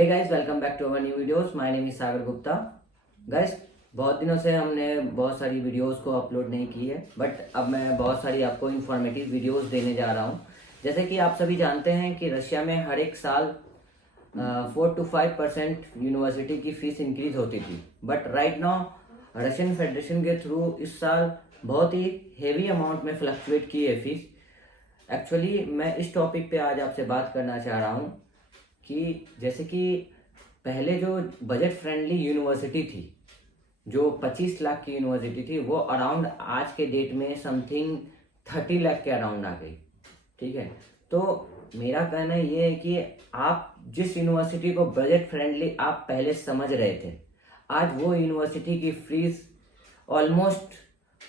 Hey guys, welcome back to our new videos. My name is Sagar Gupta. Guys, बहुत दिनों से हमने बहुत सारी वीडियोस को अपलोड नहीं की है, बट अब मैं बहुत सारी आपको इन्फॉर्मेटिव वीडियोस देने जा रहा हूँ। जैसे कि आप सभी जानते हैं कि रशिया में हर एक साल 4 to 5% यूनिवर्सिटी की फीस इंक्रीज होती थी, but right now Russian federation के थ्रू इस साल बहुत ही हेवी अमाउंट में फ्लक्चुएट की है फीस। एक्चुअली मैं इस टॉपिक पे आज आपसे बात करना चाह रहा हूँ कि जैसे कि पहले जो बजट फ्रेंडली यूनिवर्सिटी थी, जो 25 लाख की यूनिवर्सिटी थी, वो अराउंड आज के डेट में समथिंग 30 लाख के अराउंड आ गई। ठीक है, तो मेरा कहना ये है कि आप जिस यूनिवर्सिटी को बजट फ्रेंडली आप पहले समझ रहे थे, आज वो यूनिवर्सिटी की fees almost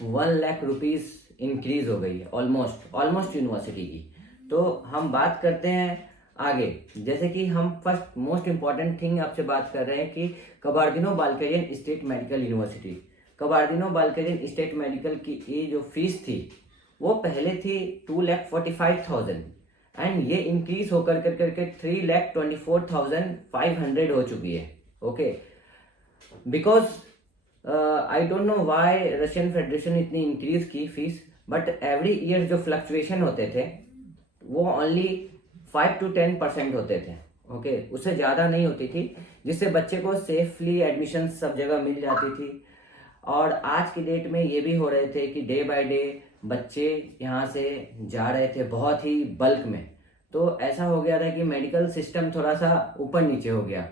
1 lakh rupees increase हो गई है। ऑलमोस्ट यूनिवर्सिटी की। तो हम बात करते हैं आगे। जैसे कि हम फर्स्ट मोस्ट इंपॉर्टेंट थिंग आपसे बात कर रहे हैं कि Kabardino Balkarian state medical university. Kabardino Balkarian state medical की ये जो फीस थी वो पहले थी 2,45,000 एंड ये इंक्रीज होकर करके 3,24,500 हो चुकी है। Okay, because I don't know why Russian federation इतनी इंक्रीज की फीस, बट एवरी ईयर जो फ्लक्चुएशन होते थे वो ओनली 5 to 10% होते थे। ओके, उससे ज़्यादा नहीं होती थी, जिससे बच्चे को सेफली एडमिशन सब जगह मिल जाती थी। और आज की डेट में ये भी हो रहे थे कि डे बाय डे बच्चे यहाँ से जा रहे थे बहुत ही बल्क में। तो ऐसा हो गया था कि मेडिकल सिस्टम थोड़ा सा ऊपर नीचे हो गया।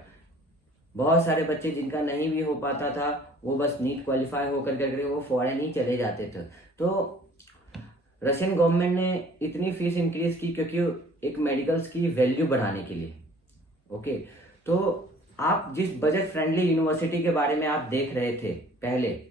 बहुत सारे बच्चे जिनका नहीं भी हो पाता था वो बस नीट क्वालिफाई होकर करके वो फॉरेन ही चले जाते थे। तो रशियन गवर्नमेंट ने इतनी फीस इंक्रीज की क्योंकि एक मेडिकल्स की वैल्यू बढ़ाने के लिए। ओके, तो आप जिस बजट फ्रेंडली यूनिवर्सिटी के बारे में आप देख रहे थे पहले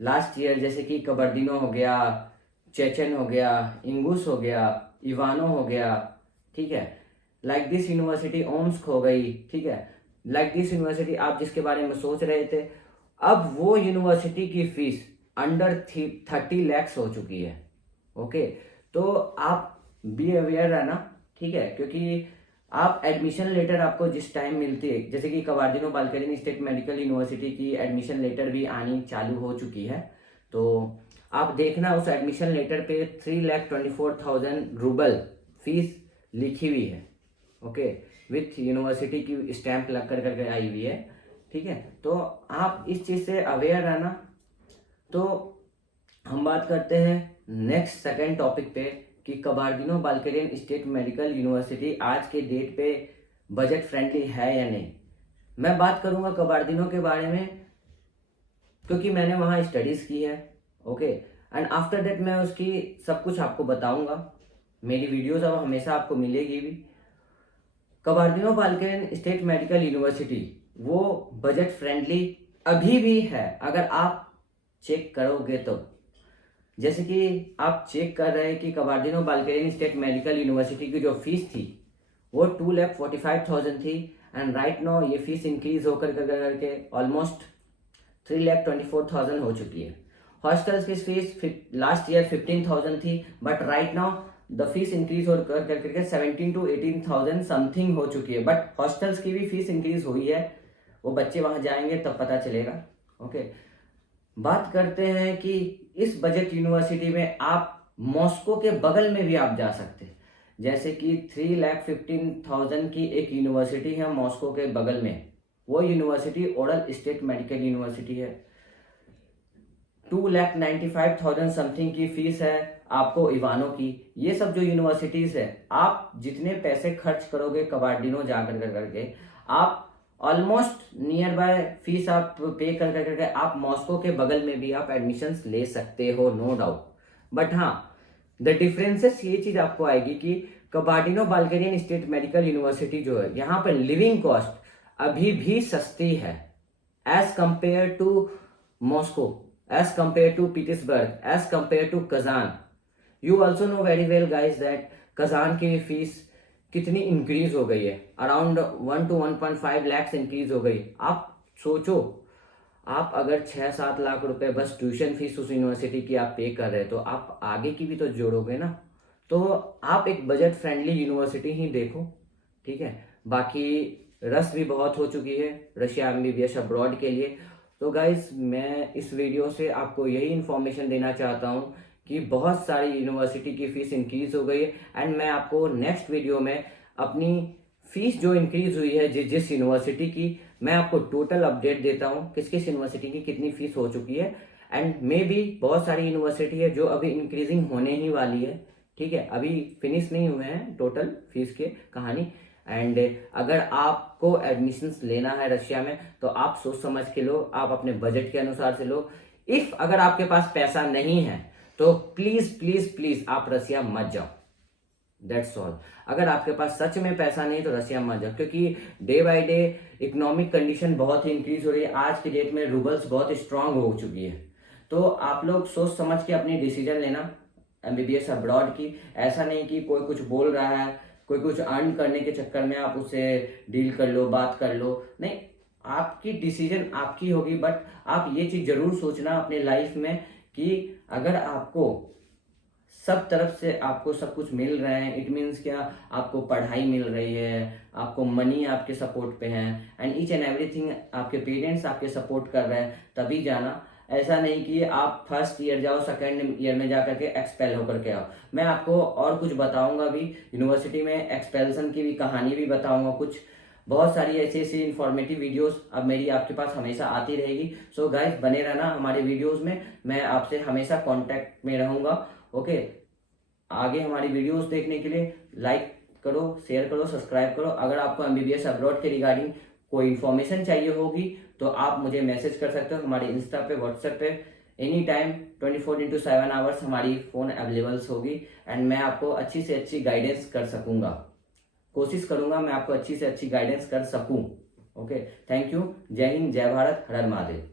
लास्ट ईयर, जैसे कि कबर्दिनो हो गया, चेचन हो गया, इंगुस हो गया, इवानो हो गया, ठीक है, लाइक दिस यूनिवर्सिटी ओम्स्क हो गई, ठीक है, लाइक दिस यूनिवर्सिटी आप जिसके बारे में सोच रहे थे, अब वो यूनिवर्सिटी की फीस अंडर 30 लैक्स हो चुकी है। ओके, तो आप बी अवेयर रहना, ठीक है, क्योंकि आप एडमिशन लेटर आपको जिस टाइम मिलती है, जैसे कि कबार्दिनो-बाल्करियन स्टेट मेडिकल यूनिवर्सिटी की एडमिशन लेटर भी आनी चालू हो चुकी है। तो आप देखना उस एडमिशन लेटर पे 3,24,000 रूबल फीस लिखी हुई है। ओके, विथ यूनिवर्सिटी की स्टैंप लग कर करके आई हुई है। ठीक है, तो आप इस चीज़ से अवेयर रहना। तो हम बात करते हैं नेक्स्ट सेकेंड टॉपिक पे कि कबार्दिनो-बाल्करियन स्टेट मेडिकल यूनिवर्सिटी आज के डेट पे बजट फ्रेंडली है या नहीं। मैं बात करूंगा कबार्दिनो के बारे में क्योंकि मैंने वहाँ स्टडीज की है। ओके, एंड आफ्टर दैट मैं उसकी सब कुछ आपको बताऊंगा। मेरी वीडियोस अब हमेशा आपको मिलेगी भी। कबार्दिनो-बाल्करियन स्टेट मेडिकल यूनिवर्सिटी वो बजट फ्रेंडली अभी भी है, अगर आप चेक करोगे तो। जैसे कि आप चेक कर रहे हैं कि कबार्दिनो-बाल्करियन स्टेट मेडिकल यूनिवर्सिटी की जो फीस थी वो 2,45,000 थी एंड राइट नाउ ये फीस इंक्रीज होकर करके ऑलमोस्ट 3,24,000 हो चुकी है। हॉस्टल्स की फीस लास्ट ईयर 15,000 थी, but right now the fees increase होकर करके 17 to 18,000 समथिंग हो चुकी है। बट हॉस्टल्स की भी फीस इंक्रीज हुई है, वो बच्चे वहां जाएंगे तब पता चलेगा। ओके, बात करते हैं कि इस बजट यूनिवर्सिटी में आप मॉस्को के बगल में भी आप जा सकते हैं। जैसे कि 3,15,000 की एक यूनिवर्सिटी है मॉस्को के बगल में, वो university oral state medical university है। 2,95,000 समथिंग की फीस है आपको इवानो की। ये सब जो यूनिवर्सिटीज है, आप जितने पैसे खर्च करोगे कबार्दिनो जाकर करके, आप ऑलमोस्ट नियर बाय फीस आप पे कर करके आप मॉस्को के बगल में भी आप एडमिशंस ले सकते हो, नो डाउट। बट हाँ, द डिफरेंसेस ये चीज आपको आएगी कि कबार्दिनो-बाल्करियन स्टेट मेडिकल यूनिवर्सिटी जो है, यहाँ पर लिविंग कॉस्ट अभी भी सस्ती है as compare to Moscow, as compare to Petersburg, as compare to Kazan. You also know very well guys that Kazan की फीस कितनी इंक्रीज हो गई है, अराउंड 1 to 1.5 लैक्स इंक्रीज हो गई। आप सोचो, आप अगर 6-7 लाख रुपए बस ट्यूशन फीस उस यूनिवर्सिटी की आप पे कर रहे हो, तो आप आगे की भी तो जोड़ोगे ना। तो आप एक बजट फ्रेंडली यूनिवर्सिटी ही देखो, ठीक है। बाकी रस भी बहुत हो चुकी है रशिया एमबीबीएस अब्रॉड के लिए। तो गाइस मैं इस वीडियो से आपको यही इन्फॉर्मेशन देना चाहता हूँ कि बहुत सारी यूनिवर्सिटी की फीस इंक्रीज हो गई है, एंड मैं आपको नेक्स्ट वीडियो में अपनी फीस जो इंक्रीज हुई है जिस यूनिवर्सिटी की, मैं आपको टोटल अपडेट देता हूँ किस किस यूनिवर्सिटी की कितनी फीस हो चुकी है। एंड मे भी बहुत सारी यूनिवर्सिटी है जो अभी इंक्रीजिंग होने ही वाली है, ठीक है, अभी फिनिश नहीं हुए हैं टोटल फीस के कहानी। एंड अगर आपको एडमिशन्स लेना है रशिया में तो आप सोच समझ के लो, आप अपने बजट के अनुसार से लो। इफ अगर आपके पास पैसा नहीं है तो प्लीज प्लीज प्लीज आप रशिया मत जाओ, दैट्स ऑल। अगर आपके पास सच में पैसा नहीं तो रशिया मत जाओ, क्योंकि day by day economic condition बहुत ही इंक्रीज हो रही है। आज की डेट में रूबल्स बहुत स्ट्रांग हो चुकी है। तो आप लोग सोच समझ के अपनी डिसीजन लेना एमबीबीएस अब्रॉड की। ऐसा नहीं कि कोई कुछ बोल रहा है, कोई कुछ अर्न करने के चक्कर में आप उससे डील कर लो, बात कर लो, नहीं, आपकी डिसीजन आपकी होगी। बट आप ये चीज जरूर सोचना अपने लाइफ में कि अगर आपको सब तरफ से आपको सब कुछ मिल रहे हैं, इट मीन्स क्या, आपको पढ़ाई मिल रही है, आपको मनी आपके सपोर्ट पे है, एंड ईच एंड एवरीथिंग आपके पेरेंट्स आपके सपोर्ट कर रहे हैं, तभी जाना। ऐसा नहीं कि आप फर्स्ट ईयर जाओ, सेकेंड ईयर में जाकर के एक्सपेल होकर के आओ। मैं आपको और कुछ बताऊंगा भी, यूनिवर्सिटी में एक्सपेल्सन की भी कहानी भी बताऊंगा कुछ। बहुत सारी ऐसी ऐसी इंफॉर्मेटिव वीडियोस अब मेरी आपके पास हमेशा आती रहेगी। सो गाइस बने रहना हमारे वीडियोस में, मैं आपसे हमेशा कांटेक्ट में रहूंगा। ओके, आगे हमारी वीडियोस देखने के लिए लाइक करो, शेयर करो, सब्सक्राइब करो। अगर आपको एमबीबीएस अब्रॉड के रिगार्डिंग कोई इन्फॉर्मेशन चाहिए होगी तो आप मुझे मैसेज कर सकते हो हमारे इंस्टा पे, व्हाट्सएप पे। एनी टाइम 24x7 आवर्स हमारी फ़ोन अवेलेबल्स होगी, एंड मैं आपको अच्छी से अच्छी गाइडेंस कर सकूंगा, कोशिश करूंगा मैं आपको अच्छी से अच्छी गाइडेंस कर सकूं। Okay, thank you. जय हिंद, जय भारत, हर हर महादेव।